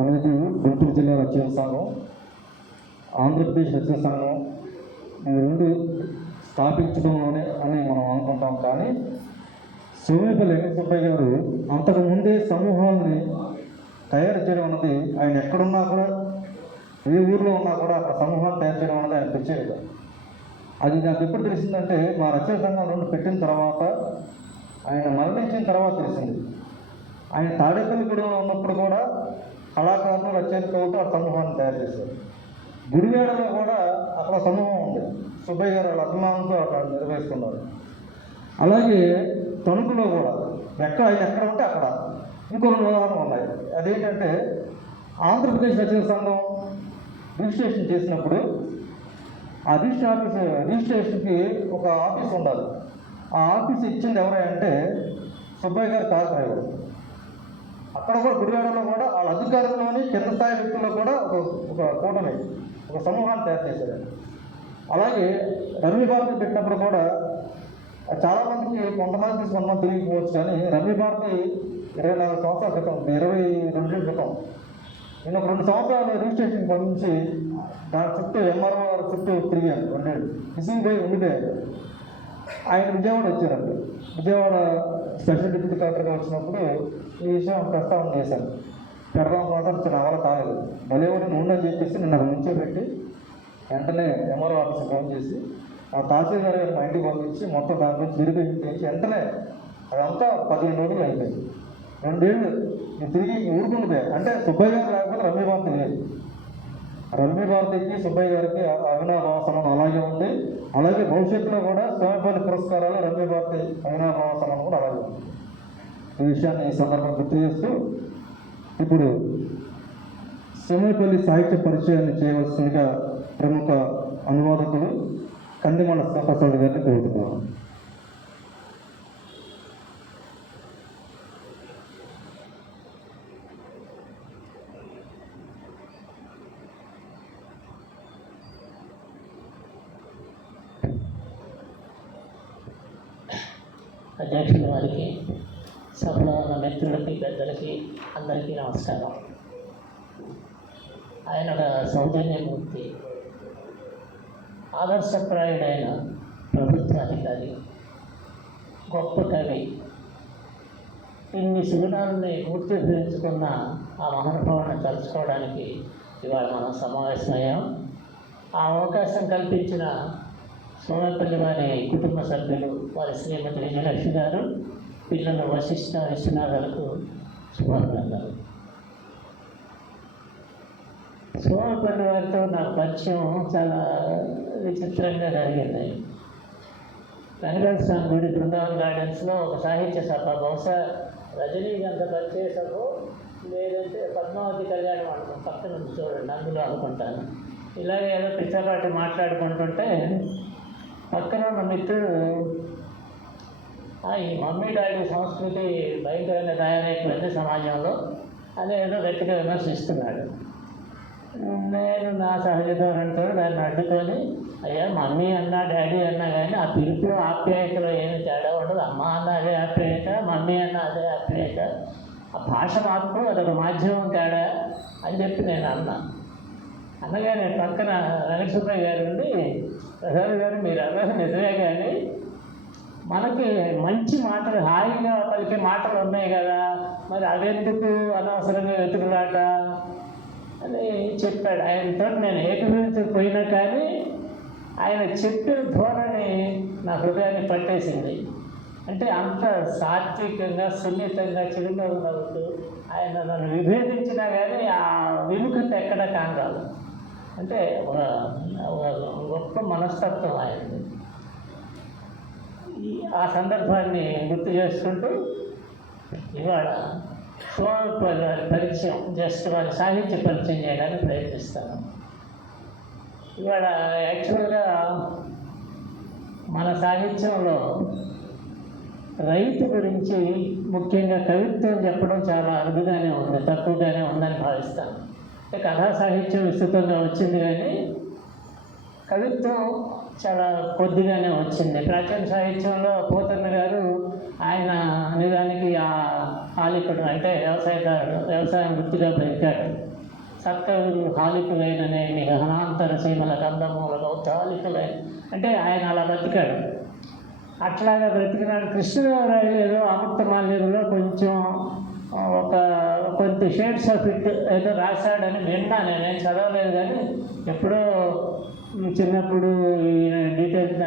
అనేది గుంటూరు జిల్లా రచయిత సంఘం ఆంధ్రప్రదేశ్ రచయిత సంఘం ఈ రెండు స్థాపించడంలోనే అని మనం అనుకుంటాం. కానీ సోమేపల్లి వెంకట గారు అంతకు ముందే సమూహాలని తయారు చేయడం అన్నది ఆయన ఎక్కడున్నా కూడా ఏ ఊర్లో ఉన్నా కూడా అక్కడ సమూహాన్ని తయారు చేయడం అన్నది ఆయన తెచ్చేది అది నాకు ఎప్పుడు తెలిసిందంటే మా రచయిత సంఘం రెండు పెట్టిన తర్వాత ఆయన మరణించిన తర్వాత తెలిసింది. ఆయన తాడేపల్లిగూడెంలో ఉన్నప్పుడు కూడా కళాకారులు రచయితలతో ఆ సమూహాన్ని తయారు చేశారు. గుడివాడలో కూడా అక్కడ సమూహం ఉంది. సుబ్బయ్య గారు వాళ్ళ అభిమానంతో అక్కడ నిర్వహిస్తున్నారు. అలాగే తణుకులో కూడా ఎక్కడ ఎక్కడ ఉంటే అక్కడ ఇంకో రెండు ఉదాహరణలు ఉన్నాయి. అదేంటంటే ఆంధ్రప్రదేశ్ రచన సంఘం రిజిస్ట్రేషన్ చేసినప్పుడు ఆ రిజిస్టర్ ఆఫీస్ రిజిస్ట్రేషన్కి ఒక ఆఫీస్ ఉండాలి. ఆ ఆఫీస్ ఇచ్చింది ఎవరంటే సుబ్బయ్య గారు కార్ డ్రైవర్. అక్కడ కూడా గుడివాడలో కూడా వాళ్ళ అధికారంలోని కింద స్థాయి వ్యక్తుల్లో కూడా ఒక ఒక కూటమి ఒక సమూహాన్ని తయారు చేశారు. అలాగే రవి భారతి పెట్టినప్పుడు కూడా చాలామందికి కొంతమంది కొంతమందికి కొంతమంది తెలియకపోవచ్చు కానీ రవి భారతి ఇరవై నాలుగు సంవత్సరాల క్రితం ఇరవై రెండు క్రితం నేను ఒక రెండు సంవత్సరాలు రిజిస్ట్రేషన్ పంపించి దాని చుట్టూ ఎంఆర్ఓ గారి చుట్టూ తిరిగాను రెండేళ్ళు. విసిగిపోయి ఉండిపోయాను ఆయన విజయవాడ వచ్చారండి విజయవాడ స్పెషల్ డిప్యూటీ కలెక్టర్గా వచ్చినప్పుడు ఈ విషయం ప్రస్తావన చేశాను పెడదాం మాత్రం నా వల్ల కాలేదు. బలేవాడు నూనె అని చెప్పేసి నిన్న ముంచే పెట్టి వెంటనే ఎంఆర్ఓ ఆఫీస్కి ఫోన్ చేసి ఆ తహసీల్దార్ గారు మా ఇంటికి పంపించి మొత్తం దాని గురించి వెరిఫికేషన్ చేసి వెంటనే అదంతా పదిహేను రోజులు అయిపోయింది. రెండేళ్ళు. నేను తిరిగి ఊరుకుంటుంది అంటే సుబ్బయ్య గారు లేకపోతే రమ్య లేదు రమ్య భారతికి సుబ్బయ్య గారికి అవినాభావ సంబంధం అలాగే ఉంది. అలాగే భవిష్యత్తులో కూడా స్వామిపల్లి పురస్కారాలు రమ్య భారతి అవినాభావ సమానం కూడా అలాగే ఉంది. ఈ విషయాన్ని ఈ సందర్భంగా గుర్తు చేస్తూ ఇప్పుడు సోమపల్లి సాహిత్య పరిచయాన్ని చేయవలసిందిగా ప్రముఖ అనువాదకులు కందిమల శివప్రసాద్ గారిని కోరుతున్నాను. స్థలం ఆయన ఒక సౌజన్యమూర్తి ఆదర్శప్రాయుడైన ప్రభుత్వ అధికారి గొప్ప కవి. ఇన్ని శిబిరాలని పూర్తి ధరించుకున్న ఆ మహానుభావాన్ని తలుచుకోవడానికి ఇవాళ మనం సమావేశమయ్యాం. ఆ అవకాశం కల్పించిన సోమపల్లి వారి కుటుంబ సభ్యులు వారి శ్రీమతి విజయలక్ష్మి గారు పిల్లలు వశిష్ఠ విశ్వనాథులకు శుభాభినందనలు. సోమపల్లి వారితో నా పరిచయం చాలా విచిత్రంగా జరిగింది. వెంకటేశ్వర గుడి బృందావన్ గార్డెన్స్లో ఒక సాహిత్య సభ బహుశా రజనీకాంత పరిచయ సభ లేదంటే పద్మావతి కళ్యాణ మండపం పక్కన చూడండి అందులో అనుకుంటాను. ఇలాగే ఏదో పిచ్చపాటి మాట్లాడుకుంటుంటే పక్కన ఉన్న మిత్రుడు "ఆ, ఈ మమ్మీ డాడీ సంస్కృతి భయంకరంగా తయారైపోయింది సమాజంలో అని ఏదో గట్టిగా విమర్శిస్తున్నాడు. నేను నా సహజధోరణితో దాన్ని అడ్డుకొని అయ్యా మమ్మీ అన్నా డాడీ అన్నా కానీ ఆ పిలుపు ఆప్యాయతలో ఏమి తేడా ఉండదు. అమ్మ అన్న అదే ఆప్యాయత మమ్మీ అన్న అదే ఆప్యాయత. ఆ భాష మాత్రం అదొక మాధ్యమం తేడా అని చెప్పి నేను అన్నా. అన్నగానే పక్కన వెనక గారు ఉండి ప్రసాద్ గారు మీరు అన్నది నిజమే కానీ మనకి మంచి మాటలు హాయిగా పలికే మాటలు ఉన్నాయి కదా. మరి అవెందుకు అనవసరంగా వెతుకులాట? అని చెప్పాడు. ఆయనతో నేను ఏకీభవించకపోయినా కానీ ఆయన చెప్పిన ధోరణి నా హృదయాన్ని పట్టేసింది. అంటే అంత సాత్వికంగా సున్నితంగా చిరునవ్వు నవ్వుతూ ఆయన నన్ను విభేదించినా కానీ ఆ విముఖత ఎక్కడ కానరాదు అంటే గొప్ప మనస్తత్వం ఆయనది. ఈ ఆ సందర్భాన్ని గుర్తు చేసుకుంటూ ఇవాళ పరిచయం జస్ట్ వాళ్ళ సాహిత్య పరిచయం చేయడానికి ప్రయత్నిస్తాను. ఇవాళ యాక్చువల్గా మన సాహిత్యంలో రైతు గురించి ముఖ్యంగా కవిత్వం చెప్పడం చాలా అరుదుగానే ఉంది తక్కువగానే ఉందని భావిస్తాను. అంటే కథా సాహిత్యం విస్తృతంగా వచ్చింది కానీ కవిత్వం చాలా కొద్దిగానే వచ్చింది. ప్రాచీన సాహిత్యంలో పోతన్న గారు ఆయన నిజానికి ఆ ఆలికుడు అంటే వ్యవసాయదారుడు వ్యవసాయం వృత్తిగా పెంచాడు సప్తగురు హాలికులైననే గహనాంతర సీమల కందమూల గౌతాలికులైన అంటే ఆయన అలా బ్రతికాడు. అట్లాగా బ్రతికినాడు. కృష్ణదేవరాయలు ఏదో అమృతమాల్యంలో కొంచెం ఒక కొంత షేడ్స్ ఆఫ్ ఇట్ ఏదో రాశాడని విన్నా నేను చదవలేదు కానీ ఎప్పుడో చిన్నప్పుడు డీటెయిల్స్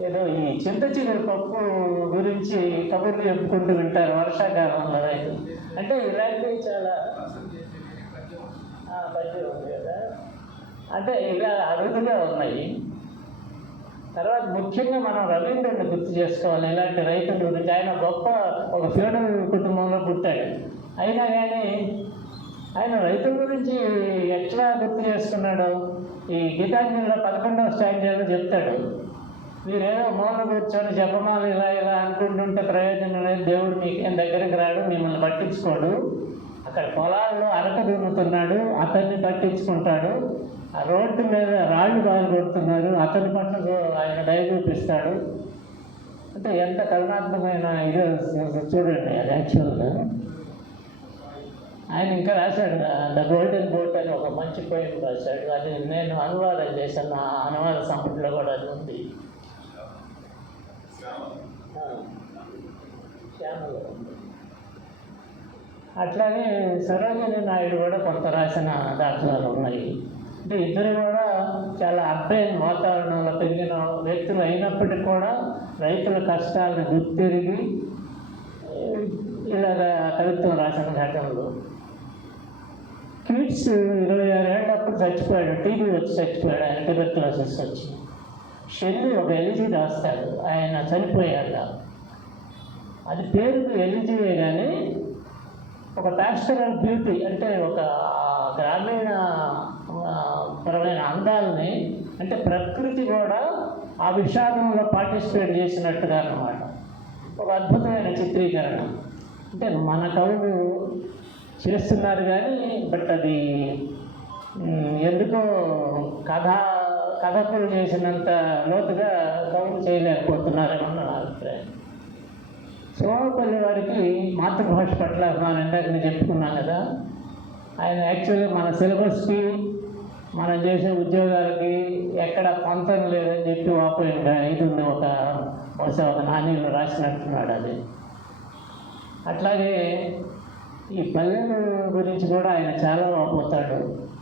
ఏదో ఈ చింత చిగురు పప్పు గురించి కబుర్లు చెప్పుకుంటూ వింటారు వర్షాకాలంలో రైతు అంటే ఇలాంటివి చాలా పద్యం ఉంది కదా. అంటే ఇలా అరుదుగా ఉన్నాయి. తర్వాత ముఖ్యంగా మనం రవీంద్రుడిని గుర్తు చేసుకోవాలి. ఇలాంటి రైతుల గురించి ఆయన గొప్ప ఒక ఫ్యూడల్ కుటుంబంలో పుట్టాడు. అయినా కానీ ఆయన రైతుల గురించి ఎట్లా గుర్తు చేసుకున్నాడు ఈ గీతాంజలిలో పదకొండవ స్టాండర్డ్లో చెప్తాడు. మీరేదో మూల కూర్చొని జపమాలు ఇలా ఇలా అనుకుంటుంటే ప్రయోజనం లేదు. దేవుడు మీకేం దగ్గరికి రాడు మిమ్మల్ని పట్టించుకోడు. అక్కడ పొలాల్లో అరక దున్నుతున్నాడు అతన్ని పట్టించుకుంటాడు. ఆ రోడ్డు మీద రాళ్ళు బాగా కొడుతున్నారు అతని పట్ల ఆయన దయ చూపిస్తాడు. అంటే ఎంత కరుణాత్మకమైన ఇది చూడండి అది యాక్చువల్గా ఆయన ఇంకా రాశాడు ద గోల్డెన్ బోట్ అని ఒక మంచి పోయిన రాశాడు. అది నేను అనువాదం చేశాను ఆ అనువాద సంపుటిలో కూడా అది ఉంది. అట్లాగే సరోజని నాయుడు కూడా కొంత రాసిన దాఖలాలు ఉన్నాయి. అంటే ఇద్దరు కూడా చాలా అర్బైన్ వాతావరణంలో పెరిగిన వ్యక్తులు అయినప్పటికీ కూడా రైతుల కష్టాలను గుర్తిరిగి ఇలాగ కవిత్వం రాసిన ఘటనలు. కిడ్స్ ఇరవై ఆరు ఏళ్ళప్పుడు చచ్చిపోయాడు టీవీ వచ్చి చచ్చిపోయాడు ఆయన ట్యూబర్క్లోసిస్ వచ్చి షెల్లి ఒక ఎలిజీ రాస్తాడు ఆయన చనిపోయాక అది పేరుకు ఎల్జీవే కానీ ఒక ప్యాస్టరల్ బ్యూటీ అంటే ఒక గ్రామీణ పరమైన అందాలని అంటే ప్రకృతి కూడా ఆ విషాదంలో పార్టిసిపేట్ చేసినట్టుగా అన్నమాట. ఒక అద్భుతమైన చిత్రీకరణ. అంటే మన కవులు చేస్తున్నారు కానీ బట్ అది ఎందుకో కథ కథకులు చేసినంత లోతుగా కవులు చేయలేకపోతున్నారని నా అభిప్రాయం. సోమపల్లి వారికి మాతృభాష పట్ల మనం ఇందాక నేను చెప్పుకున్నాను కదా. ఆయన యాక్చువల్గా మన సిలబస్కి మనం చేసే ఉద్యోగాలకి ఎక్కడ పొంతం లేదని చెప్పి వాపోయిన కానీ ఇది ఉంది ఒక బహుశా ఒక నాణ్యంలో రాసినట్టున్నాడు అది. అట్లాగే ఈ పల్లెల గురించి కూడా ఆయన చాలా వాపోతాడు.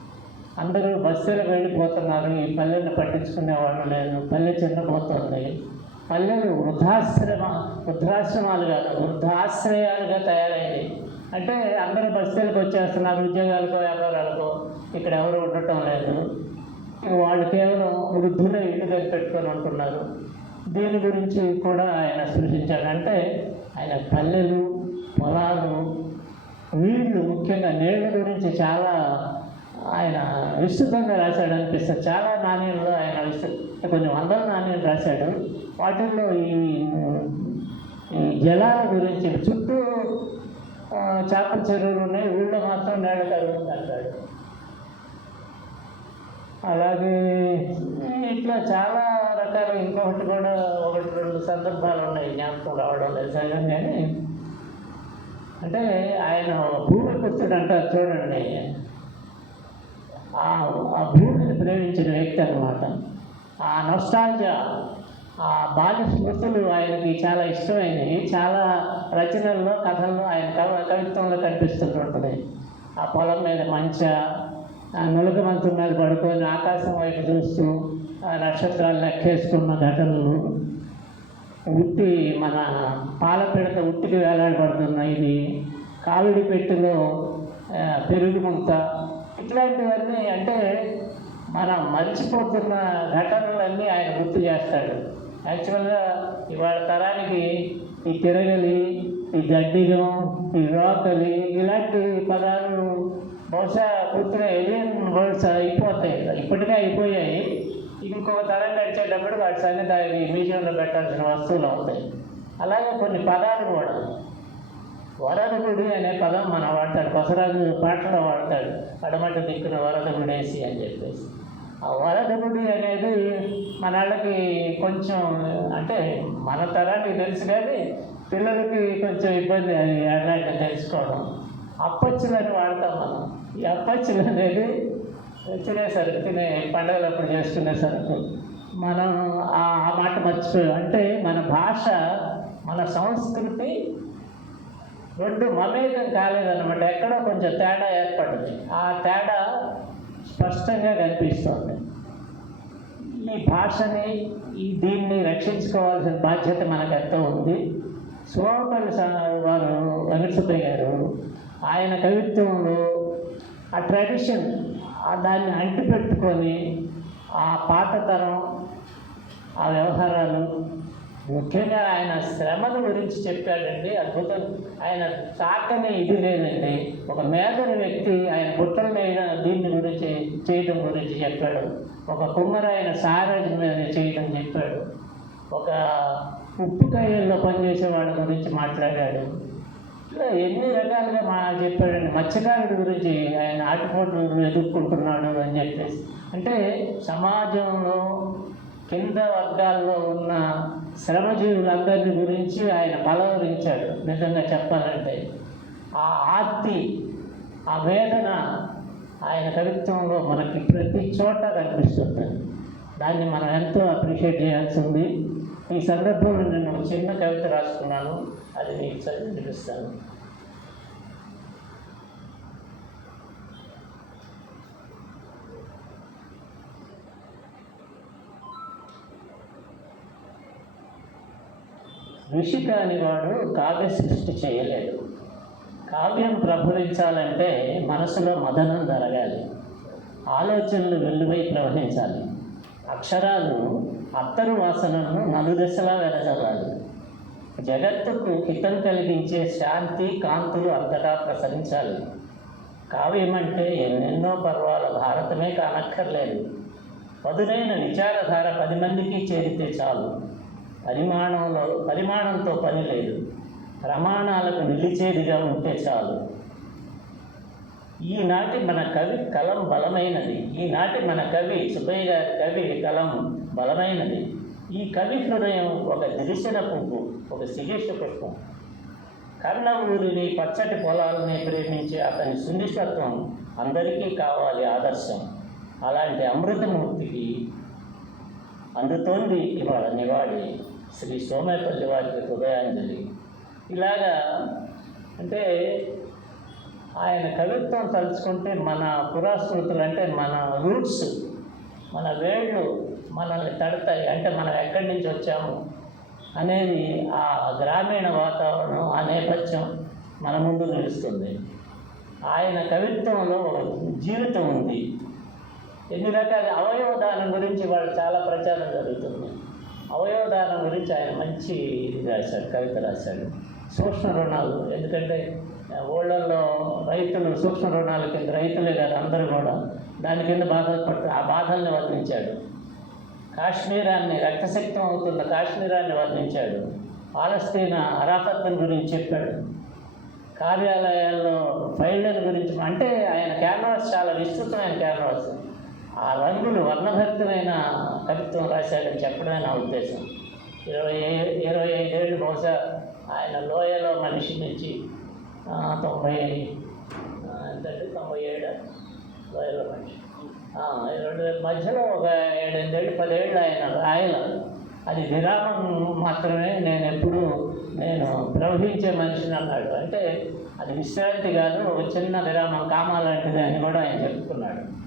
అందరూ బస్సులకు వెళ్ళిపోతున్నారు. ఈ పల్లెని పట్టించుకునే వాళ్ళు లేదు పల్లె చిన్నపోతుంది పల్లెలు వృద్ధాశ్రమ వృద్ధాశ్రమాలుగా వృద్ధాశ్రయాలుగా తయారైంది. అంటే అందరూ బస్తీలకు వచ్చేస్తున్నారు ఉద్యోగాలకో వ్యాపారాలకో. ఇక్కడ ఎవరు ఉండటం లేదు. వాళ్ళు కేవలం వృద్ధులే ఇంటి దగ్గర పెట్టుకొని ఉంటున్నారు. దీని గురించి కూడా ఆయన సృష్టించాడు. అంటే ఆయన పల్లెలు పొలాలు నీళ్ళు ముఖ్యంగా నీళ్ళ గురించి చాలా ఆయన విస్తృతంగా రాశాడు అనిపిస్తుంది. చాలా నాణ్యంలో ఆయన విస్తృత కొన్ని వందల నాణ్యాలు రాశాడు. వాటిల్లో ఈ ఈ జలాల గురించి చుట్టూ చేపల చెరువులు ఉన్నాయి. ఊళ్ళో మాత్రం నేల కరువు అంటాడు అలాగే ఇట్లా చాలా రకాలు ఇంకొకటి కూడా ఒకటి రెండు సందర్భాలు ఉన్నాయి. జ్ఞాపకం రావడం లేదు సరిగా కానీ. అంటే ఆయన భూమి పుత్రుడు అంటారు చూడండి. ఆ భూమిని ప్రేమించిన వ్యక్తి అనమాట ఆ నొస్టాలజా ఆ బాల్య స్మృతులు ఆయనకి చాలా ఇష్టమైనవి. చాలా రచనల్లో కథల్లో ఆయన కవ కవిత్వంలో కనిపిస్తుంటుంటుంది ఆ పొలం మీద మంచ ఆ నులక మంచం మీద పడుకొని ఆకాశం వైపు చూస్తూ ఆ నక్షత్రాలు లెక్కేసుకున్న ఘటనలు. ఉట్టి మన పాల పిడత ఉట్టికి వేలాడబడుతున్న ఇది. కావిడి పెట్టెలో పెరుగు ముంత ఇట్లాంటివన్నీ అంటే మనం మర్చిపోతున్న ఘటనలన్నీ ఆయన గుర్తు చేస్తాడు. యాక్చువల్గా ఇవాళ తరానికి ఈ తిరగలి ఈ గడ్డిగం ఈ రోకలి ఇలాంటి పదాలు బహుశా పూర్తిగా ఏలియన్ వర్డ్స్ అయిపోతాయి. ఇప్పటికే అయిపోయాయి. ఇంకొక తరం గడిచేటప్పుడు వాటి సంగతి అవి మ్యూజియంలో పెట్టాల్సిన వస్తువులు అవుతాయి. అలాగే కొన్ని పదాలు కూడా. వరదగుడి అనే పదం మనం వాడతాడు. కొసరాజు పాటలో వాడతాడు. అడమట దిక్కున వరదగుడేసి అని చెప్పేసి. ఆ వరదగుడి అనేది మన వాళ్ళకి కొంచెం అంటే మన తరానికి తెలుసు కానీ పిల్లలకి కొంచెం ఇబ్బంది అలాంటి తెలుసుకోవడం. అప్పచ్చులు అని వాడతాం మనం. ఈ అప్పచ్చులు అనేది తినే సరుకు తినే పండుగలప్పుడు చేసుకునే సరుకు. మనం ఆ ఆ మాట మర్చిపోయాం. అంటే మన భాష మన సంస్కృతి రెండు మమేకం కాలేదన్నమాట. ఎక్కడో కొంచెం తేడా ఏర్పడింది. ఆ తేడా స్పష్టంగా కనిపిస్తుంది. ఈ భాషని ఈ దీన్ని రక్షించుకోవాల్సిన బాధ్యత మనకు ఎంతో ఉంది. సోమపల్లి వారు వెంకటసుబ్బయ్య గారు ఆయన కవిత్వంలో ఆ ట్రెడిషన్ దాన్ని అంటిపెట్టుకొని ఆ పాత తరం ఆ వ్యవహారాలు ముఖ్యంగా ఆయన శ్రమల గురించి చెప్పాడండి అద్భుతం. ఆయన తాకని ఇది లేదండి. ఒక మేధని వ్యక్తి ఆయన పుట్టల మీద దీన్ని గురించి చేయడం గురించి చెప్పాడు. ఒక కుమ్మర ఆయన సారాజు మీద చేయడం చెప్పాడు. ఒక ఉప్పు కాయల్లో పనిచేసే వాళ్ళ గురించి మాట్లాడాడు. ఇలా ఎన్ని రకాలుగా మా చెప్పాడండి. మత్స్యకారుడి గురించి ఆయన ఆటుపోట్లు ఎదుర్కొంటున్నాడు అని చెప్పేసి. అంటే సమాజంలో కింద వర్గాల్లో ఉన్న శ్రమజీవులందరిని గురించి ఆయన పలవరించాడు. నిజంగా చెప్పాలంటే ఆ ఆర్తి ఆ వేదన ఆయన కవిత్వంలో మనకి ప్రతి చోట కనిపిస్తుంది. దాన్ని మనం ఎంతో అప్రిషియేట్ చేయాల్సి ఉంది ఈ సందర్భంలో నేను ఒక చిన్న కవిత రాసుకున్నాను. అది మీకు చదివి వినిపిస్తాను. ఋషి అనేవాడు కావ్య సృష్టి చేయలేదు. కావ్యం ప్రఫురించాలంటే మనసులో మదనం జరగాలి. ఆలోచనలు వెల్లువై ప్రవహించాలి. అక్షరాలు అత్తరు వాసనను నలుదశలా వెదజల్లాలి. జగత్తుకు హితం కలిగించే శాంతి కాంతులు అంతటా ప్రసరించాలి. కావ్యం అంటే ఎన్నెన్నో పర్వాల భారతమే కానక్కర్లేదు. పదునైన విచారధార పది మందికి చేరితే చాలు. పరిమాణంలో పరిమాణంతో పని లేదు. ప్రమాణాలకు నిలిచేదిగా ఉంటే చాలు. ఈనాటి మన కవి కలం బలమైనది. ఈనాటి మన కవి సుబ్బయ్య గారి కవి కలం బలమైనది. ఈ కవి హృదయం ఒక దిరిశన పువ్వు ఒక శిరీష పుష్పం. కర్ణ ఊరిని పచ్చటి పొలాలని ప్రేమించే అతని సున్నిషత్వం అందరికీ కావాలి ఆదర్శం. అలాంటి అమృతమూర్తికి అందుతోంది ఇవాళ నివాళి. శ్రీ సోమేపల్లి వారికి హృదయాంజలి ఇలాగా అంటే ఆయన కవిత్వం తలుచుకుంటే మన పురాస్మృతులు అంటే మన రూట్స్ మన వేళ్ళు మనల్ని తడతాయి. అంటే మనం ఎక్కడి నుంచి వచ్చాము అనేది ఆ గ్రామీణ వాతావరణం ఆ నేపథ్యం మన ముందు నిలుస్తుంది. ఆయన కవిత్వంలో జీవితం ఉంది. ఎన్ని రకాల అవయవదానం గురించి వాళ్ళు చాలా ప్రచారం జరుగుతుంది. అవయవదానం గురించి ఆయన మంచి ఇది రాశాడు కవిత రాశాడు. సూక్ష్మ రుణాలు ఎందుకంటే ఊళ్ళల్లో రైతులు సూక్ష్మ రుణాల కింద రైతులే కాదు అందరూ కూడా దాని కింద బాధలు ఆ బాధల్ని వర్ణించాడు. కాశ్మీరాన్ని రక్తశక్తం అవుతున్న కాశ్మీరాన్ని వర్ణించాడు. పాలస్తీనా అరాఫత్తుని గురించి చెప్పాడు. కార్యాలయాల్లో ఫైళ్ళని గురించి అంటే ఆయన క్యాన్వాస్ చాలా విస్తృతమైన క్యాన్వాస్. ఆ రంగులు వర్ణభరితమైన కవిత్వం రాశాడని చెప్పడమే నా ఉద్దేశం. ఇరవై ఇరవై ఐదేళ్ళు బహుశా ఆయన లోయలో మనిషి నుంచి తొంభై ఎంతంటే తొంభై ఏడు లోయలో మనిషి. రెండు వేల మధ్యలో ఒక ఏడెనిమిదేళ్ళు పదేళ్ళు ఆయన రాయల అది విరామం మాత్రమే నేను ఎప్పుడు నేను ప్రవహించే మనిషిని అన్నాడు. అంటే అది విశ్రాంతి కాదు ఒక చిన్న విరామం కామాలాంటిది అని కూడా ఆయన చెప్పుకున్నాడు.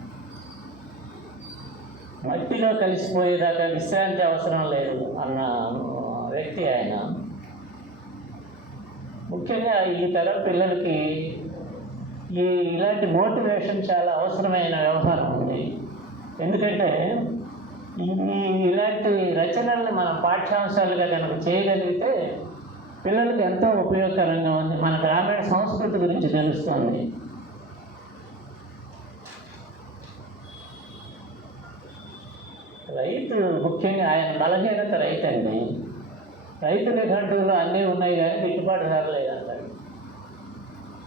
మట్టిలో కలిసిపోయేదాకా విశ్రాంతి అవసరం లేదు అన్న వ్యక్తి ఆయన. ముఖ్యంగా ఈ తరం పిల్లలకి ఈ ఇలాంటి మోటివేషన్ చాలా అవసరమైన వ్యవహారం ఉంది ఎందుకంటే ఈ ఇలాంటి రచనల్ని మనం పాఠ్యాంశాలుగా కనుక చేయగలిగితే పిల్లలకు ఎంతో ఉపయోగకరంగా ఉంది. మన గ్రామీణ సంస్కృతి గురించి తెలుస్తుంది. రైతు ముఖ్యంగా ఆయన బలహీనత రైతు అండి రైతు నిఘంటువులు అన్నీ ఉన్నాయి కానీ గిట్టుబాటు ధర లేదంటాడు.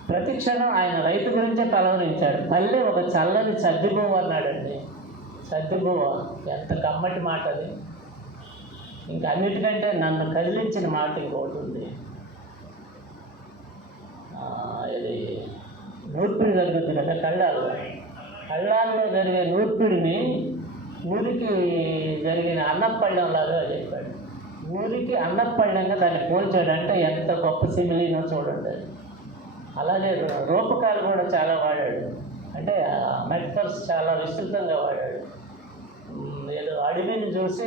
ప్రతి క్షణం ఆయన రైతు గురించే పలవరించాడు. పల్లె ఒక చల్లని సర్దిబువ్వ అన్నాడండి. సర్దిబువ్వ ఎంత కమ్మటి మాట అది. ఇంకా అన్నిటికంటే నన్ను కదిలించిన మాట ఇంకోటి ఉంది. ఇది నూర్పిడి జరుగుతుంది కదా కళ్ళాల్లో. కళ్ళాల్లో జరిగే నూర్పిడిని ఊరికి జరిగిన అన్నపళ్ళంలాగా చెప్పాడు. ఊరికి అన్నపళ్ళంగా దాన్ని పోల్చాడంటే ఎంత గొప్ప సిమిలీనో చూడండి. అలాగే రూపకాలు కూడా చాలా వాడాడు. అంటే మెటఫర్స్ చాలా విస్తృతంగా వాడాడు. ఏదో అడవిని చూసి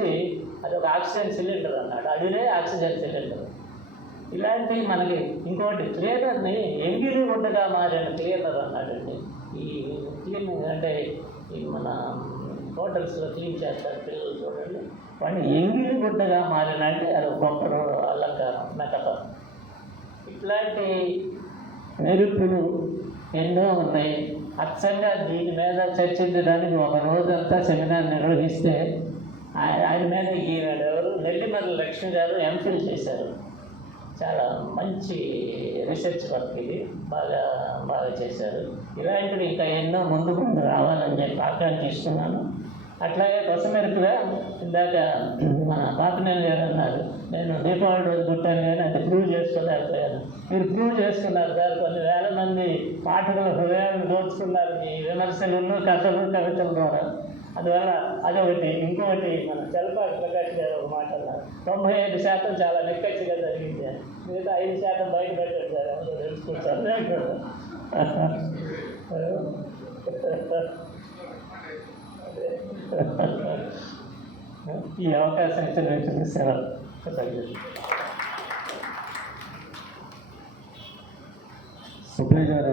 అది ఒక ఆక్సిజన్ సిలిండర్ అన్నాడు. అడివే ఆక్సిజన్ సిలిండర్. ఇలాంటి మనకి ఇంకోటి క్లీనర్ని ఎంగిలి ఉండగా మారిన క్లీనర్ అన్నాడండి. ఈ క్లీన్ అంటే ఈ మన హోటల్స్లో క్లీన్ చేస్తారు పిల్లలు చూడండి. వాడిని ఎంగిలి గుడ్డగా మారినంటే అది గొప్ప అలంకారం మెటఫర్. ఇట్లాంటి మెరుపులు ఎన్నో ఉన్నాయి. అచ్చంగా దీని మీద చర్చించడానికి ఒక రోజంతా సెమినార్ నిర్వహిస్తే ఆయన ఆయన మీద ఈనాడు ఎవరు నెల్లిమర్ల లక్ష్మి గారు ఎంఫిల్ చేశారు. చాలా మంచి రీసెర్చ్ వర్క్ ఇది. బాగా బాగా చేశారు. ఇలాంటివి ఇంకా ఎన్నో ముందు ముందు రావాలని చెప్పి ఆకాంక్షిస్తున్నాను. అట్లాగే కొసమెరుపుగా ఇందాక మన పాపనేని గారు అన్నారు. నేను దీపావళి రోజు పుట్టాను కానీ అది ప్రూవ్ చేసుకోలేకపోయాను. మీరు ప్రూవ్ చేసుకున్నారు సార్. కొన్ని వేల మంది పాఠకుల హృదయాలను దోచుకున్నారు. ఈ విమర్శలు కథలు కవితల ద్వారా. అందువల్ల అదొకటి ఇంకొకటి మన చలపాటి ప్రకాష్ గారు ఒక మాట అన్నారు. తొంభై ఐదు శాతం చాలా నిక్కచ్చిగా జరిగింది మిగతా ఐదు శాతం బయట పెట్టారు సార్ అందరూ తెలుసుకుంటారు. ఈ అవకాశం ఇచ్చిన వ్యక్తికి సెలవు. సుబ్బయ్య గారు